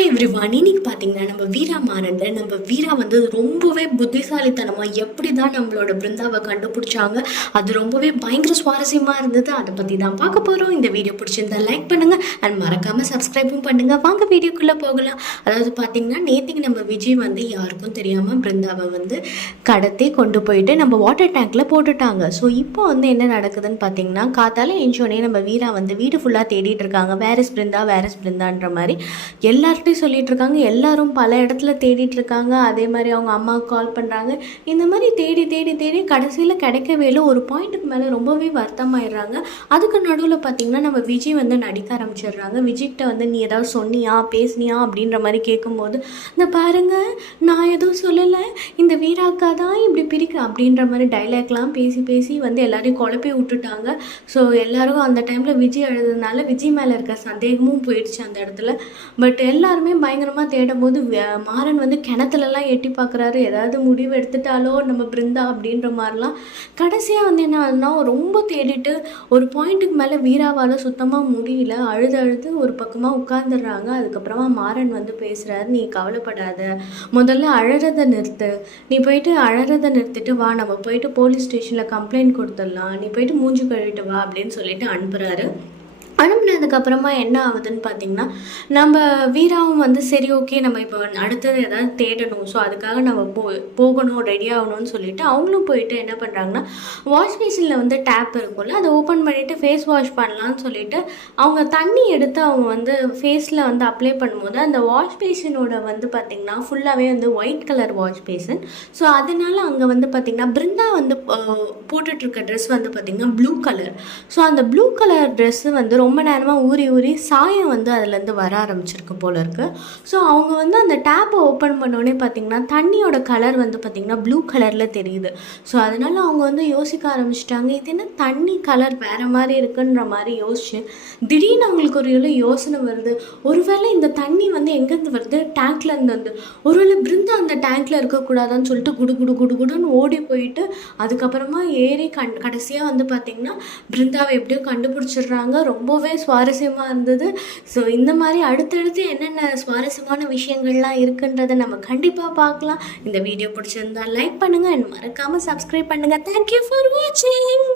Hi everyone. இன்னைக்கு பார்த்தீங்கன்னா நம்ம வீரா மாறன்ல நம்ம வீரா வந்து ரொம்பவே புத்திசாலித்தனமாக எப்படி தான் நம்மளோட பிருந்தாவை கண்டுபிடிச்சாங்க, அது ரொம்பவே பயங்கர சுவாரஸ்யமாக இருந்தது. அதை பற்றி தான் பார்க்க போகிறோம். இந்த வீடியோ பிடிச்சிருந்தா லைக் பண்ணுங்கள் அண்ட் மறக்காமல் சப்ஸ்கிரைபும் பண்ணுங்கள். வாங்க வீடியோக்குள்ளே போகலாம். அதாவது பார்த்தீங்கன்னா நேற்றுக்கு நம்ம விஜய் வந்து யாருக்கும் தெரியாமல் பிருந்தாவை வந்து கடத்தி கொண்டு போயிட்டு நம்ம வாட்டர் டேங்க்கில் போட்டுட்டாங்க. ஸோ இப்போ வந்து என்ன நடக்குதுன்னு பார்த்தீங்கன்னா காத்தால எஞ்சோடனே நம்ம வீரா வந்து வீடு ஃபுல்லாக தேடிட்டு இருக்காங்க. வேரிஸ் பிருந்தான்ற மாதிரி எல்லார்கிட்டையும் சொல்லிகிட்டு இருக்காங்க. எல்லாரும் பல இடத்துல தேடிட்டு இருக்காங்க. அதே மாதிரி அவங்க அம்மாவுக்கு கால் பண்ணுறாங்க. இந்த மாதிரி தேடி தேடி தேடி கடைசியில் கிடைக்கவே இல்லை. ஒரு பாயிண்ட்டுக்கு மேலே ரொம்பவே வருத்தமாயிடுறாங்க. அதுக்கு நடுவில் பார்த்திங்கன்னா நம்ம விஜய் வந்து நடிக்க ஆரம்பிச்சிடுறாங்க. விஜய்கிட்ட வந்து நீ ஏதாவது சொன்னியா பேசுனியா அப்படின்ற மாதிரி கேட்கும்போது இந்த பாருங்கள் நான் எதுவும் சொல்லலை, இந்த வீராக்கா தான் இப்படி பிரிக்க அப்படின்ற மாதிரி டைலாக்லாம் பேசி பேசி வந்து எல்லாரையும் குழப்பி விட்டுட்டாங்க. ஸோ எல்லோரும் அந்த டைமில் விஜய் எழுதுனால விஜய் மேலே இருக்க சந்தேகமும் போயிடுச்சு அந்த இடத்துல. பட் எல்லாருமே பயங்கரமாக தேடும் போது மாறன் வந்து கிணத்துலலாம் எட்டி பார்க்குறாரு. ஏதாவது முடிவு எடுத்துட்டாலோ நம்ம பிருந்தா அப்படின்ற மாதிரிலாம். கடைசியாக வந்து என்ன ஆகுதுன்னா ரொம்ப தேடிட்டு ஒரு பாயிண்ட்டுக்கு மேலே வீராவால் சுத்தமாக முடியல. அழுது ஒரு பக்கமாக உட்காந்துடுறாங்க. அதுக்கப்புறமா மாறன் வந்து பேசுகிறாரு, நீ கவலைப்படாத, முதல்ல அழறதை நிறுத்து, நீ போயிட்டு அழறதை நிறுத்திட்டு வா, நம்ம போயிட்டு போலீஸ் ஸ்டேஷனில் கம்ப்ளைண்ட் கொடுத்துடலாம், நீ போயிட்டு மூஞ்சி கழுவிட்டு வா அப்படின்னு சொல்லிட்டு அனுப்புகிறாரு. அனுப்புனதுக்கப்புறமா என்ன ஆகுதுன்னு பார்த்தீங்கன்னா நம்ம வீராவும் வந்து சரி ஓகே நம்ம இப்போ அடுத்தது ஏதாவது தேடணும், ஸோ அதுக்காக நம்ம போகணும் ரெடி ஆகணும்னு சொல்லிட்டு அவங்களும் போயிட்டு என்ன பண்ணுறாங்கன்னா வாஷ் பேஷனில் வந்து டேப் இருக்கும்ல அதை ஓப்பன் பண்ணிவிட்டு ஃபேஸ் வாஷ் பண்ணலான்னு சொல்லிட்டு அவங்க தண்ணி எடுத்து அவங்க வந்து ஃபேஸில் வந்து அப்ளை பண்ணும்போது அந்த வாஷ் பேஷனோட வந்து பார்த்திங்கன்னா ஃபுல்லாகவே வந்து white colour wash basin. So அதனால அங்கே வந்து பார்த்திங்கன்னா பிருந்தா வந்து போட்டுட்ருக்க ட்ரெஸ் வந்து பார்த்திங்கன்னா ப்ளூ கலர். ஸோ அந்த ப்ளூ கலர் ட்ரெஸ்ஸு வந்து ரொம்ப நேரமாக ஊறி சாயம் வந்து அதுலேருந்து வர ஆரம்பிச்சிருக்கு போல இருக்குது. ஸோ அவங்க வந்து அந்த டேப்பை ஓப்பன் பண்ணோடனே பார்த்திங்கன்னா தண்ணியோட கலர் வந்து பார்த்திங்கன்னா ப்ளூ கலரில் தெரியுது. ஸோ அதனால் அவங்க வந்து யோசிக்க ஆரம்பிச்சிட்டாங்க, இது என்ன தண்ணி கலர் வேறு மாதிரி இருக்குன்ற மாதிரி யோசிச்சு திடீர்னு அவங்களுக்கு ஒரு யோசனை வருது. ஒருவேளை இந்த தண்ணி வந்து எங்கேருந்து வருது, டேங்க்லேருந்து வந்து ஒருவேளை பிருந்தா அந்த டேங்க்கில் இருக்கக்கூடாதான்னு சொல்லிட்டு குடுன்னு ஓடி போயிட்டு அதுக்கப்புறமா ஏறி கடைசியாக வந்து பார்த்திங்கன்னா பிருந்தாவை எப்படியோ கண்டுபிடிச்சிடுறாங்க. ரொம்பவே சுவாரஸ்யமாக இருந்தது. ஸோ இந்த மாதிரி அடுத்தடுத்து என்னென்ன சுவாரஸ்யமான விஷயங்கள்லாம் இருக்குன்றதை நம்ம கண்டிப்பாக பார்க்கலாம். இந்த வீடியோ பிடிச்சிருந்தா லைக் பண்ணுங்கள் அண்ட் மறக்காமல் சப்ஸ்கிரைப் பண்ணுங்கள். தேங்க்யூ ஃபார் வாட்சிங்.